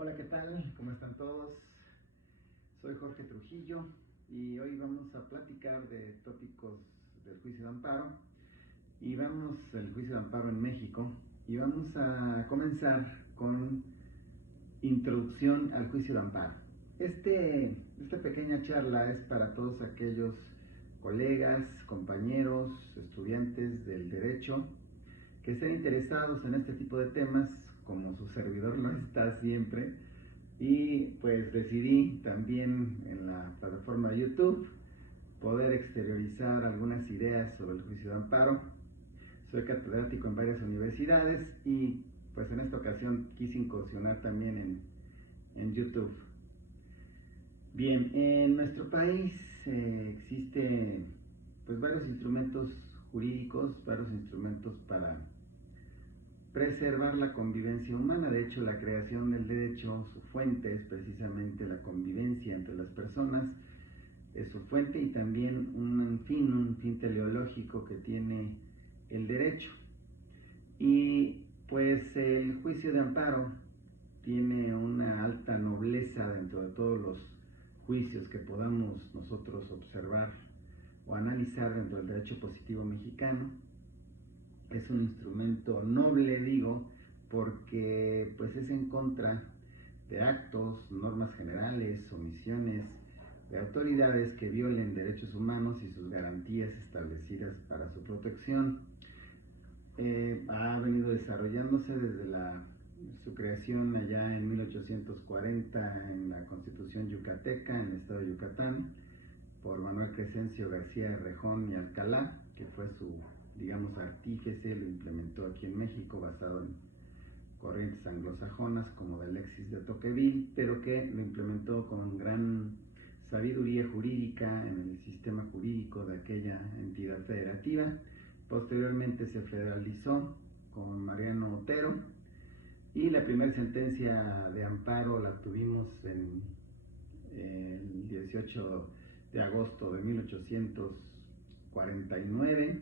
Hola, ¿qué tal? ¿Cómo están todos? Soy Jorge Trujillo y hoy vamos a platicar de tópicos del juicio de amparo y vamos al juicio de amparo en México y vamos a comenzar con introducción al juicio de amparo. Esta pequeña charla es para todos aquellos colegas, compañeros, estudiantes del derecho que estén interesados en este tipo de temas, como su servidor lo está siempre, y pues decidí también en la plataforma de YouTube poder exteriorizar algunas ideas sobre el juicio de amparo. Soy catedrático en varias universidades y pues en esta ocasión quise incursionar también en YouTube. Bien, en nuestro país existe pues varios instrumentos jurídicos, varios instrumentos para preservar la convivencia humana. De hecho, la creación del derecho, su fuente es precisamente la convivencia entre las personas, es su fuente y también un fin teleológico que tiene el derecho. Y pues el juicio de amparo tiene una alta nobleza dentro de todos los juicios que podamos nosotros observar o analizar dentro del derecho positivo mexicano. Es un instrumento noble, digo, porque pues es en contra de actos, normas generales, omisiones de autoridades que violen derechos humanos y sus garantías establecidas para su protección. Ha venido desarrollándose desde su creación allá en 1840 en la Constitución Yucateca, en el estado de Yucatán, por Manuel Crescencio García Rejón y Alcalá, que fue su, digamos, artífice. Lo implementó aquí en México basado en corrientes anglosajonas como de Alexis de Tocqueville, pero que lo implementó con gran sabiduría jurídica en el sistema jurídico de aquella entidad federativa. Posteriormente se federalizó con Mariano Otero y la primera sentencia de amparo la tuvimos en el 18 de agosto de 1849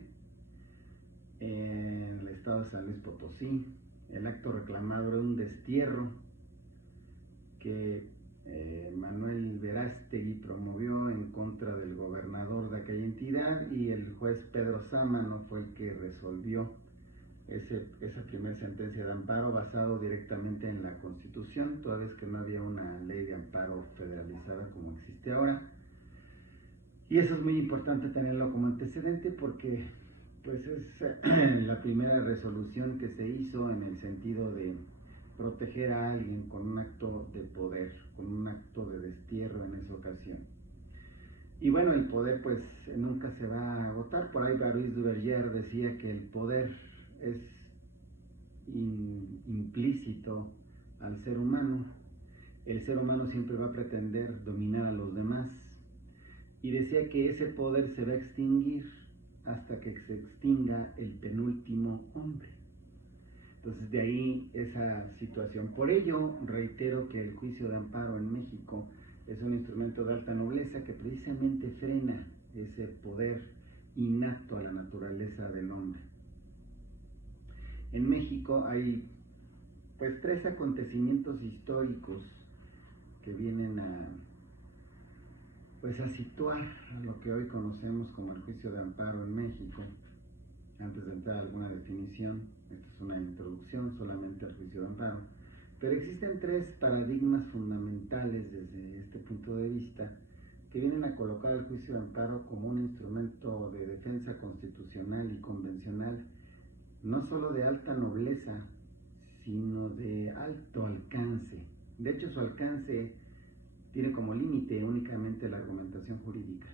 en el estado de San Luis Potosí. El acto reclamado era un destierro que Manuel Verástegui promovió en contra del gobernador de aquella entidad, y el juez Pedro Sámano fue el que resolvió esa primera sentencia de amparo basado directamente en la Constitución, toda vez que no había una ley de amparo federalizada como existe ahora. Y eso es muy importante tenerlo como antecedente porque pues es la primera resolución que se hizo en el sentido de proteger a alguien con un acto de poder, con un acto de destierro en esa ocasión. Y bueno, el poder pues nunca se va a agotar. Por ahí Baruch Duverger decía que el poder es implícito al ser humano. El ser humano siempre va a pretender dominar a los demás, y decía que ese poder se va a extinguir hasta que se extinga el penúltimo hombre. Entonces de ahí esa situación. Por ello reitero que el juicio de amparo en México es un instrumento de alta nobleza que precisamente frena ese poder innato a la naturaleza del hombre. En México hay pues tres acontecimientos históricos que vienen a situar lo que hoy conocemos como el juicio de amparo en México. Antes de entrar a alguna definición, esta es una introducción solamente al juicio de amparo, pero existen tres paradigmas fundamentales desde este punto de vista que vienen a colocar al juicio de amparo como un instrumento de defensa constitucional y convencional, no solo de alta nobleza, sino de alto alcance. De hecho, su alcance tiene como límite únicamente la argumentación jurídica.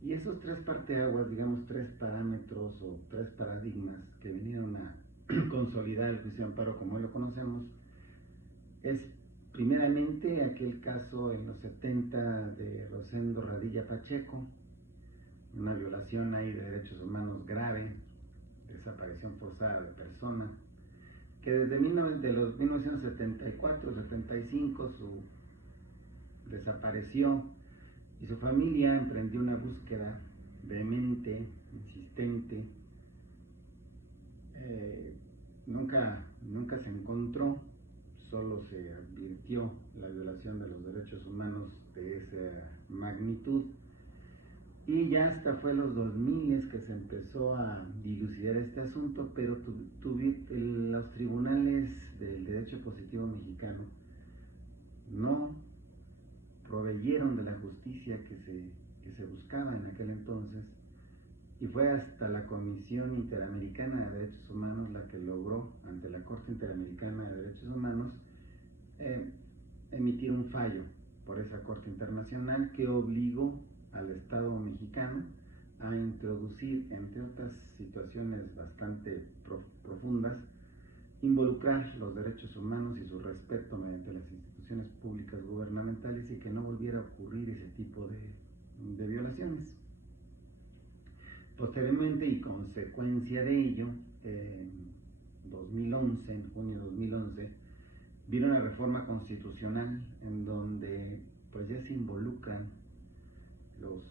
Y esos tres parteaguas, digamos, tres parámetros o tres paradigmas que vinieron a consolidar el juicio de amparo como hoy lo conocemos, es primeramente aquel caso en los 70 de Rosendo Radilla Pacheco, una violación ahí de derechos humanos grave, desaparición forzada de persona, que desde los 1974-75 desapareció, y su familia emprendió una búsqueda vehemente, insistente. Nunca se encontró. solo se advirtió la violación de los derechos humanos de esa magnitud. Y ya hasta fue los 2000 que se empezó a dilucidar este asunto, pero los tribunales del derecho positivo mexicano no proveyeron de la justicia que se buscaba en aquel entonces, y fue hasta la Comisión Interamericana de Derechos Humanos la que logró, ante la Corte Interamericana de Derechos Humanos, emitir un fallo por esa Corte Internacional que obligó al Estado mexicano a introducir, entre otras situaciones bastante profundas, involucrar los derechos humanos y su respeto mediante las instituciones públicas gubernamentales, y que no volviera a ocurrir ese tipo de violaciones. Posteriormente, y consecuencia de ello, en junio de 2011, vino una reforma constitucional en donde pues ya se involucran los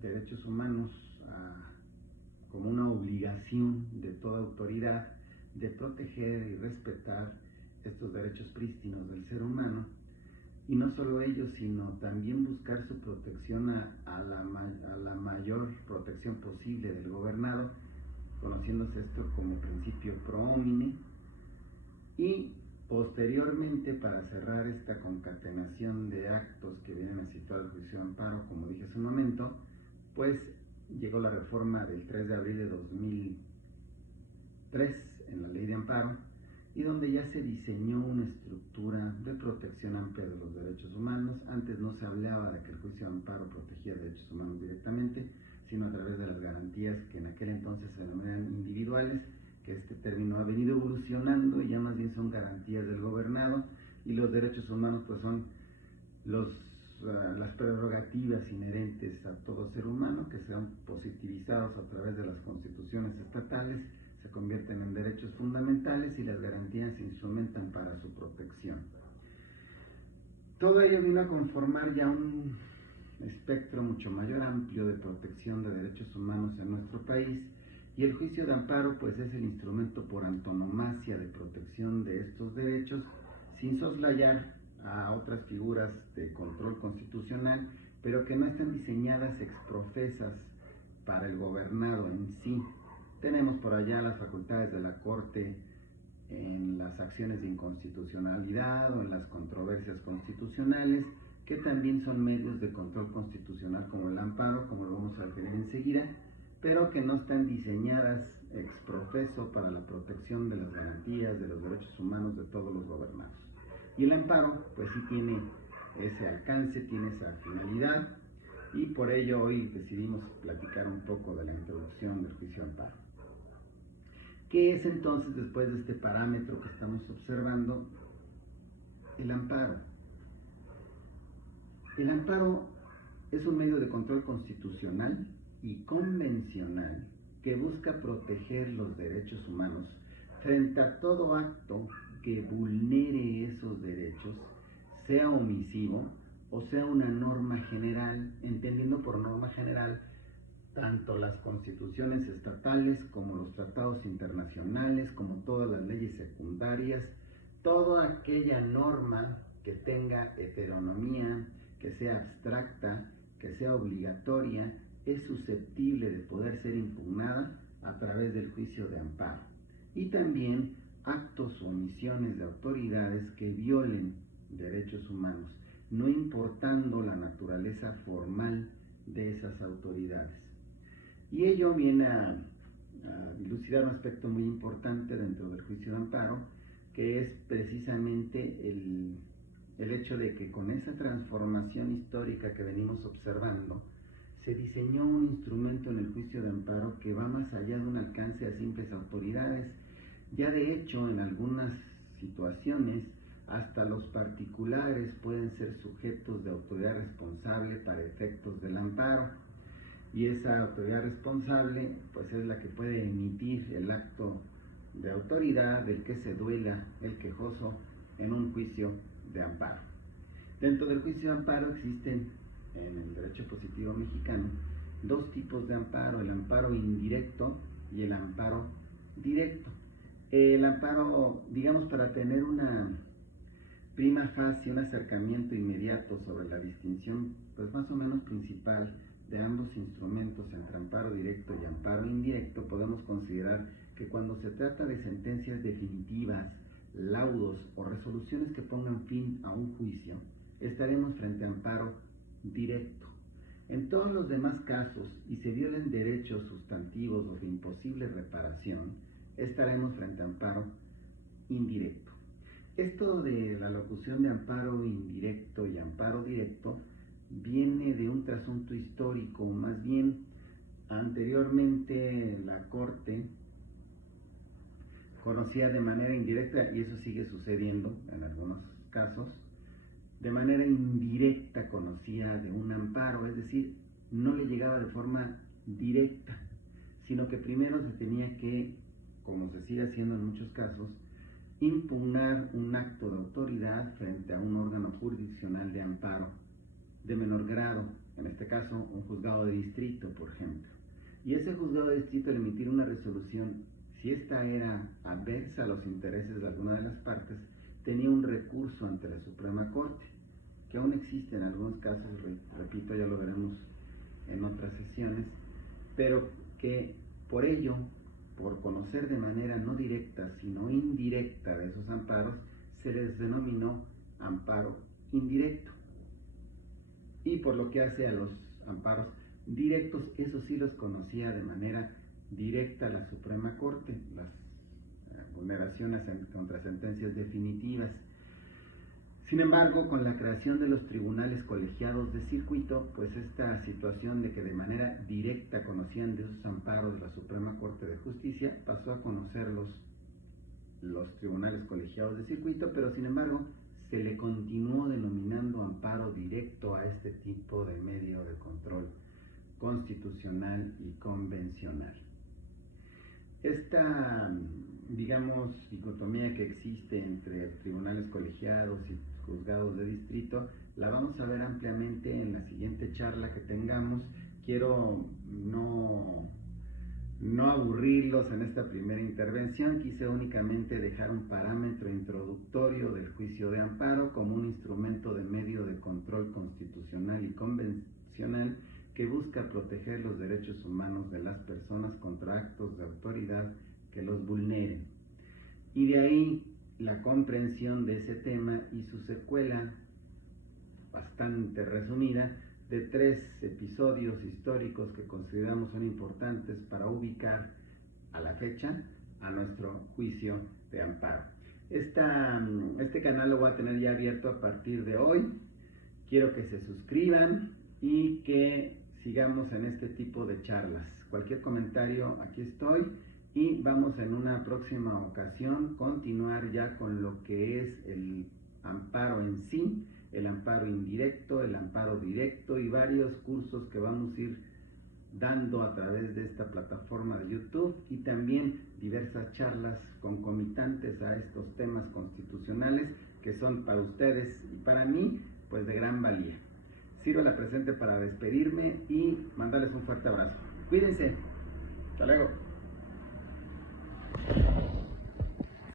derechos humanos como una obligación de toda autoridad de proteger y respetar estos derechos prístinos del ser humano, y no solo ellos, sino también buscar su protección a la mayor protección posible del gobernado, conociéndose esto como principio pro homine. Y posteriormente, para cerrar esta concatenación de actos que vienen a situar el juicio de amparo, como dije hace un momento, pues llegó la reforma del 3 de abril de 2003 en la ley de amparo, y donde ya se diseñó una estructura de protección amplia de los derechos humanos. Antes no se hablaba de que el juicio de amparo protegía derechos humanos directamente, sino a través de las garantías que en aquel entonces se denominaban individuales, que este término ha venido evolucionando y ya más bien son garantías del gobernado, y los derechos humanos pues son las prerrogativas inherentes a todo ser humano, que sean positivizados a través de las constituciones estatales, se convierten en derechos fundamentales, y las garantías se instrumentan para su protección. Todo ello vino a conformar ya un espectro mucho mayor, amplio, de protección de derechos humanos en nuestro país, y el juicio de amparo pues es el instrumento por antonomasia de protección de estos derechos, sin soslayar a otras figuras de control constitucional, pero que no están diseñadas exprofesas para el gobernado en sí. Tenemos por allá las facultades de la Corte en las acciones de inconstitucionalidad o en las controversias constitucionales, que también son medios de control constitucional, como el amparo, como lo vamos a referir enseguida, pero que no están diseñadas exprofeso para la protección de las garantías de los derechos humanos de todos los gobernados. Y el amparo pues sí tiene ese alcance, tiene esa finalidad, y por ello hoy decidimos platicar un poco de la introducción del juicio de amparo. ¿Qué es entonces, después de este parámetro que estamos observando, el amparo? El amparo es un medio de control constitucional y convencional que busca proteger los derechos humanos frente a todo acto que vulnere esos derechos, sea omisivo o sea una norma general, entendiendo por norma general tanto las constituciones estatales como los tratados internacionales, como todas las leyes secundarias, toda aquella norma que tenga heteronomía, que sea abstracta, que sea obligatoria, es susceptible de poder ser impugnada a través del juicio de amparo. Y también actos o omisiones de autoridades que violen derechos humanos, no importando la naturaleza formal de esas autoridades. Y ello viene a dilucidar un aspecto muy importante dentro del juicio de amparo, que es precisamente el hecho de que con esa transformación histórica que venimos observando, se diseñó un instrumento en el juicio de amparo que va más allá de un alcance a simples autoridades. Ya de hecho, en algunas situaciones, hasta los particulares pueden ser sujetos de autoridad responsable para efectos del amparo. Y esa autoridad responsable pues es la que puede emitir el acto de autoridad del que se duela el quejoso en un juicio de amparo. Dentro del juicio de amparo existen en el derecho positivo mexicano dos tipos de amparo: el amparo indirecto y el amparo directo. El amparo, digamos, para tener una prima facie un acercamiento inmediato sobre la distinción, pues más o menos principal, de ambos instrumentos entre amparo directo y amparo indirecto, podemos considerar que cuando se trata de sentencias definitivas, laudos o resoluciones que pongan fin a un juicio, estaremos frente a amparo directo. En todos los demás casos, y se violen derechos sustantivos o de imposible reparación, estaremos frente a amparo indirecto. Esto de la locución de amparo indirecto y amparo directo viene de un trasunto histórico, más bien anteriormente la Corte conocía de manera indirecta, y eso sigue sucediendo en algunos casos, de manera indirecta conocía de un amparo, es decir, no le llegaba de forma directa, sino que primero se tenía que, como se sigue haciendo en muchos casos, impugnar un acto de autoridad frente a un órgano jurisdiccional de amparo de menor grado, en este caso un juzgado de distrito, por ejemplo. Y ese juzgado de distrito, al emitir una resolución, si esta era adversa a los intereses de alguna de las partes, tenía un recurso ante la Suprema Corte, que aún existe en algunos casos, repito, ya lo veremos en otras sesiones, pero que por ello, por conocer de manera no directa, sino indirecta de esos amparos, se les denominó amparo indirecto. Y por lo que hace a los amparos directos, eso sí los conocía de manera directa la Suprema Corte, las vulneraciones contra sentencias definitivas. Sin embargo, con la creación de los tribunales colegiados de circuito, pues esta situación de que de manera directa conocían de esos amparos de la Suprema Corte de Justicia, pasó a conocerlos los tribunales colegiados de circuito, pero sin embargo se le continuó denominando amparo directo a este tipo de medio de control constitucional y convencional. Esta, digamos, dicotomía que existe entre tribunales colegiados y juzgados de distrito, la vamos a ver ampliamente en la siguiente charla que tengamos. Quiero no aburrirlos en esta primera intervención, quise únicamente dejar un parámetro introductorio del juicio de amparo como un instrumento de medio de control constitucional y convencional que busca proteger los derechos humanos de las personas contra actos de autoridad que los vulneren. Y de ahí la comprensión de ese tema y su secuela, bastante resumida, de 3 episodios históricos que consideramos son importantes para ubicar a la fecha a nuestro juicio de amparo. Este canal lo voy a tener ya abierto a partir de hoy. Quiero que se suscriban y que sigamos en este tipo de charlas. Cualquier comentario, aquí estoy, y vamos en una próxima ocasión continuar ya con lo que es el amparo en sí, el amparo indirecto, el amparo directo y varios cursos que vamos a ir dando a través de esta plataforma de YouTube, y también diversas charlas concomitantes a estos temas constitucionales que son para ustedes y para mí pues de gran valía. Sirvo la presente para despedirme y mandarles un fuerte abrazo. Cuídense. Hasta luego.